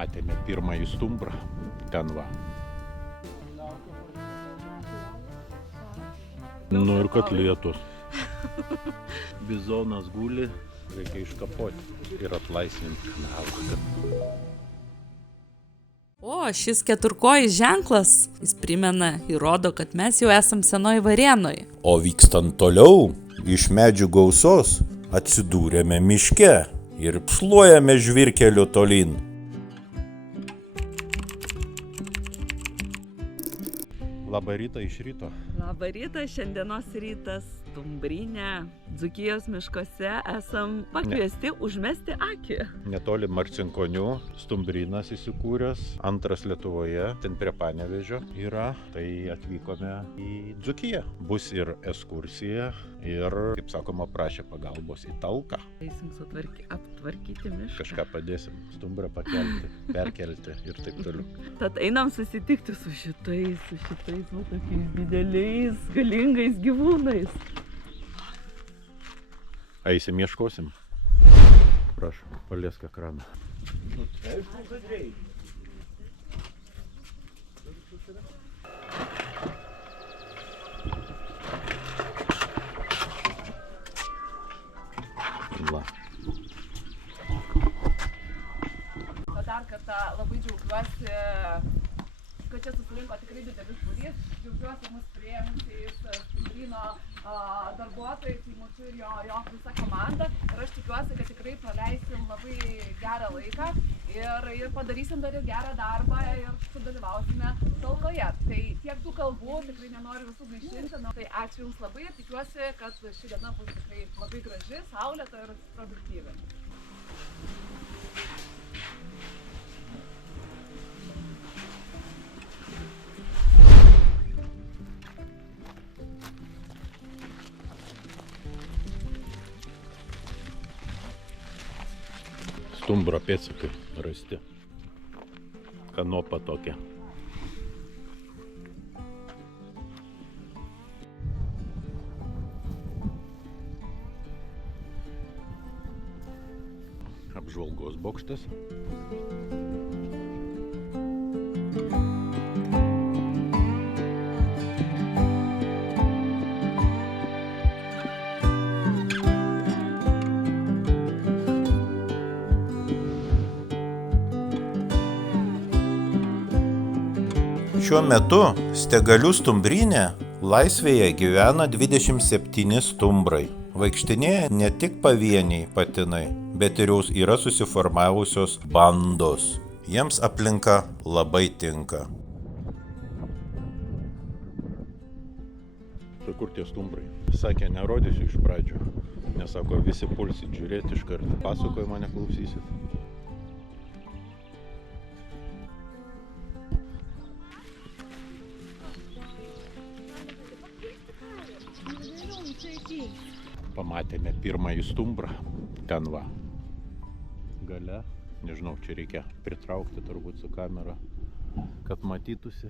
Pamatėme pirmąjį stumbrą. Ten va. Nu ir kad lietus. Bizonas guli, reikia iškapoti ir atlaisvinti kanalą. O, šis keturkojis ženklas, jis primena ir rodo, kad mes jau esam senoj Varėnoj. O vykstant toliau, iš medžių gausos atsidūrėme miške ir šluojame žvyrkeliu tolyn. Labą rytą iš ryto. Labą rytą, šiandienos rytas Stumbryne, Dzūkijos miškuose esam pakviesti užmesti akį. Netoli Marcinkonių Stumbrynas įsikūręs, antras Lietuvoje, ten prie Panevėžio yra. Tai atvykome į Dzūkiją. Bus ir ekskursija ir, kaip sakoma, prašė pagalbos į talką. Eisim aptvarkyti mišką. Kažką padėsim, stumbrą pakelti, perkelti ir taip toliau. Tad einam susitikti su šitais va tokiais dideliais, galingais gyvūnais. Eisim, ieškosim. Prašau, paliesk ekraną. Va. Dar kartą labai džiaugiuosi, kad čia susirinko tikrai didelis būrys. Džiaugiuosi mus priėmusiais Stumbryno darbuotojais, Eimučiu ir jo visa komanda. Ir aš tikiuosi, kad tikrai praleisim labai gerą laiką ir padarysim dar ir gerą darbą ir sudalyvausime talkoje. Tai tiek tų kalbų, tikrai nenoriu visų gaišinti. Tai ačiū Jums labai ir tikiuosi, kad ši diena bus tikrai labai graži, saulėta ir produktyvi. Stumbro pėdsakai rasti. Kanopa tokia. Apžvalgos bokštas. Šiuo metu Stegalių Stumbryne laisvėje gyvena 27 stumbrai. Vaikštinėja ne tik pavieniai patinai, bet ir jau yra susiformavusios bandos. Jiems aplinka labai tinka. Tai kur tie stumbrai? Sakė, nerodysiu iš pradžių. Nesako, visi pulsit žiūrėti iš karto. Pasakoju, mane klausysit. Pamatėme pirmąjį stumbrą. Ten va. Gale. Nežinau, čia reikia pritraukti turbūt su kamera, kad matytųsi.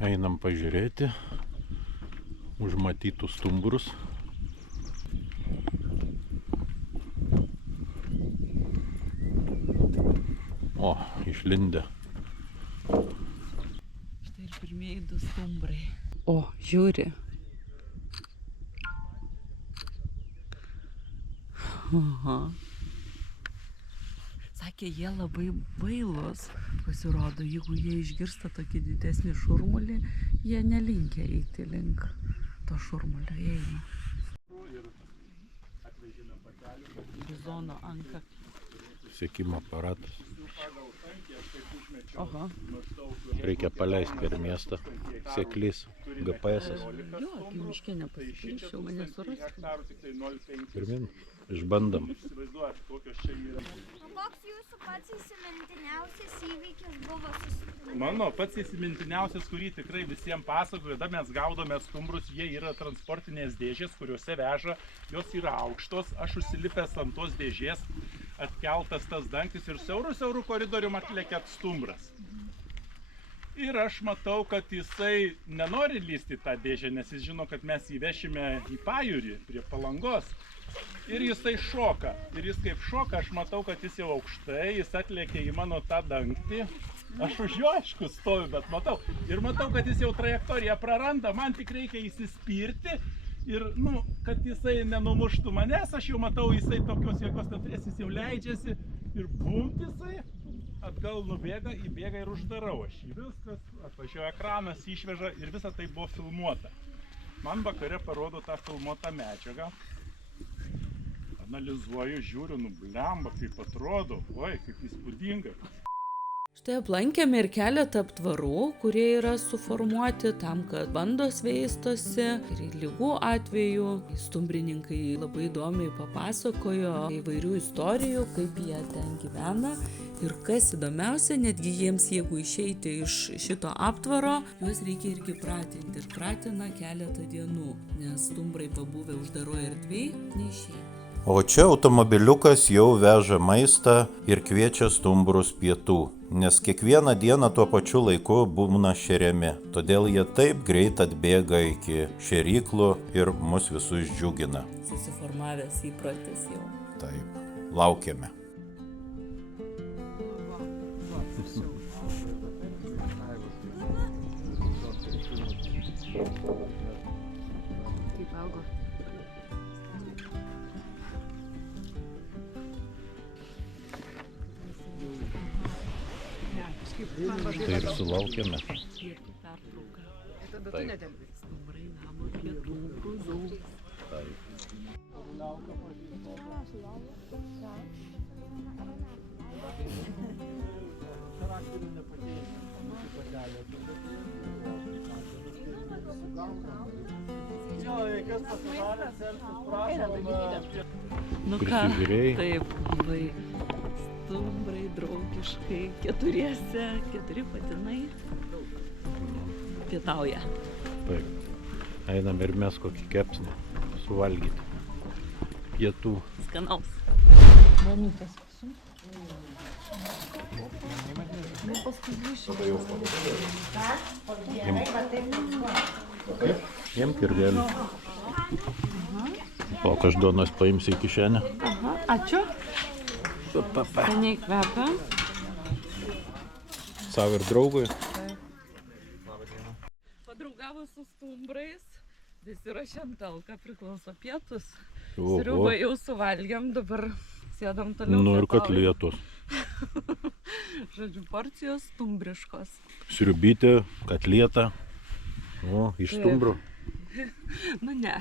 Einam pažiūrėti užmatytus stumbrus. O, išlindę. Štai ir pirmieji du stumbrai. O, žiūri. Aha. Sakė, jie labai bailūs. Pasirodo, jeigu jie išgirsta tokį didesnį šurmulį, jie nelinkia eiti link to šurmulio, eina. Bizono anka. Sekimo aparatas. Oho. Reikia paleisti per miestą. Seklys, GPS-as. Jo, kai miške nepasiplėšiau, mane surasti. Pirmin, išbandom. Koks jūsų pats įsimintiniausias įvykis buvo susitikti? Mano pats įsimintiniausias, kurį tikrai visiems pasakoju, kada mes gaudome stumbrus, jie yra transportinės dėžės, kuriuose veža, jos yra aukštos, aš užsilipęs ant tos dėžės, atkeltas tas dangtis ir siaurų koridorium atlėkė stumbras. Ir aš matau, kad jisai nenori lysti tą dėžę, nes jis žino, kad mes jį vešime į pajūrį prie Palangos. ir jisai šoka. Ir jis kaip šoka, aš matau, kad jis jau aukštai, jis atlėkė į mano tą dangtį. Aš už jo aišku stoviu, bet matau. Ir matau, kad jis jau trajektoriją praranda, man tik reikia įsispirti. Ir, kad jisai nenumuštų manęs, aš jau matau, jisai tokios jėgos neturės, jis jau leidžiasi. Ir bumt jisai atgal nubėga, įbėga ir uždarau. Aš jį viskas, atvažiuoju ekranas, išveža ir visa tai buvo filmuota. Man vakare parodo tą filmuotą medžiagą. Analizuoju, žiūriu, blemba, kaip atrodo, oi, kaip įspūdinga. Štai aplankėme ir keletą aptvarų, kurie yra suformuoti tam, kad bandos veistosi ir lygų atveju. Stumbrininkai labai įdomiai papasakojo įvairių istorijų, kaip jie ten gyvena. Ir kas įdomiausia, netgi jiems, jeigu išeiti iš šito aptvaro, juos reikia irgi pratinti. Ir pratina keletą dienų, nes stumbrai pabuvę uždaroje erdvėje neišeina. O čia automobiliukas jau veža maistą ir kviečia stumbrus pietų, nes kiekvieną dieną tuo pačiu laiku būna šeriami. Todėl jie taip greit atbėga iki šeryklų ir mus visus džiugina. Susiformavęs įprotis jau. Taip, laukiame. Kaip augo? Tai ir sulaukėme. Pietų pertrauka. Taip. Stumbrai namo pietų grūzų. Nu ką, Prisižiūrėjai? taip, labai stumbrai draugiškai, keturiese, 4 patinai pietauja. Taip. Einam ir mes kokį kepsnį suvalgyti. Pietų. Skanaus. Imk ir vėl. O každonas paimsi į kišenę. Aha, ačiū. Skaniai kvepia. Savo ir draugui. Padraugavo su stumbrais, besiruošiant talką, priklauso pietus. Oho. Sriubą jau suvalgėm, dabar sėdam toliau. Nu ir pietaujam. kotlietos. Žodžiu, porcijos stumbriškos. Sriubytė, katlieta. O, iš Taip. stumbrų. Nu ne.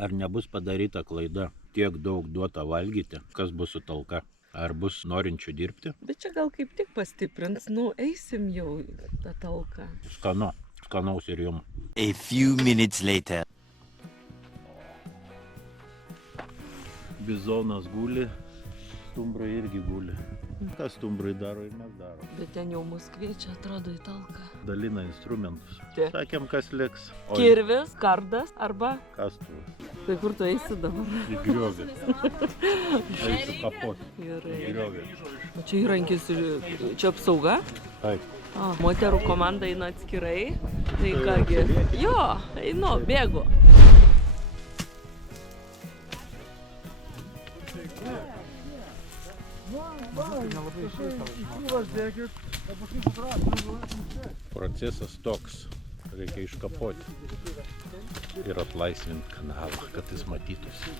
Ar nebus padaryta klaida tiek daug duota valgyti? Kas bus su talka? Ar bus norinčių dirbti? Bet čia gal kaip tik pastiprins, eisim jau į tą talką. Skanu. Skanaus ir jum. A few minutes later. Bizonas guli, stumbrai irgi guli. Ką stumbrai daro ir mes darom. Bet ten jau mus kviečia, atrodo, į talką. Dalina instrumentus. Taip. Sakėm, kas liks. Kirvis, kardas arba... Kastuvas. Tai kur tu eisi dabar? Į griovį. Eisiu kapot. Gerai. Griovį. O čia įrankis, čia apsauga? Taip. Moterų komanda eina atskirai. Tai kągi. Jo, einu, bėgu. Procesas toks. Reikia iškapoti. Ir atlaisvinti kanalą, kad jis matytųsi.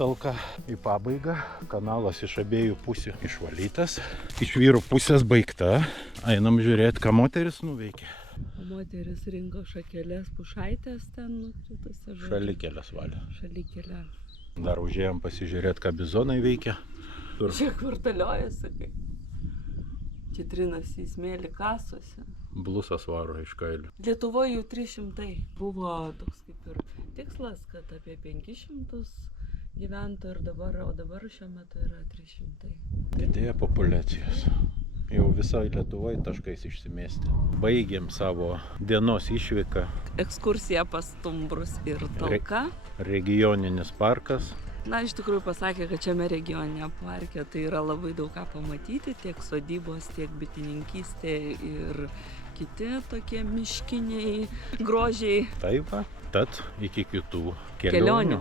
Talka į pabaigą. Kanalas iš abiejų pusių išvalytas. Iš vyrų pusės baigta. Einam žiūrėti, ką moteris nuveikė. Moteris rinko šakelės, pušaitės ten nukritusi. Šalikėlės valė. Šalikėlė. Dar užėjom pasižiūrėti, ką bizonai veikia. Čia kvartaliojasi, kaip. Čia trinasi į smėlį kasuose. Blusas varo iš kailių. Lietuvoje jų 300. Buvo toks kaip ir tikslas, kad apie 500 gyventų o dabar šiuo metu yra 300. Didėja populiacijos. Jau visai Lietuvoje taškais išsimėsti. Baigėm savo dienos išvyką. Ekskursija pas stumbrus ir talka. Regioninis parkas. Na, iš tikrųjų pasakė, kad šiame regioninėje parke tai yra labai daug ką pamatyti, tiek sodybos, tiek bitininkystė ir kiti tokie miškiniai grožiai. Taip, va. Tad iki kitų Kelionių.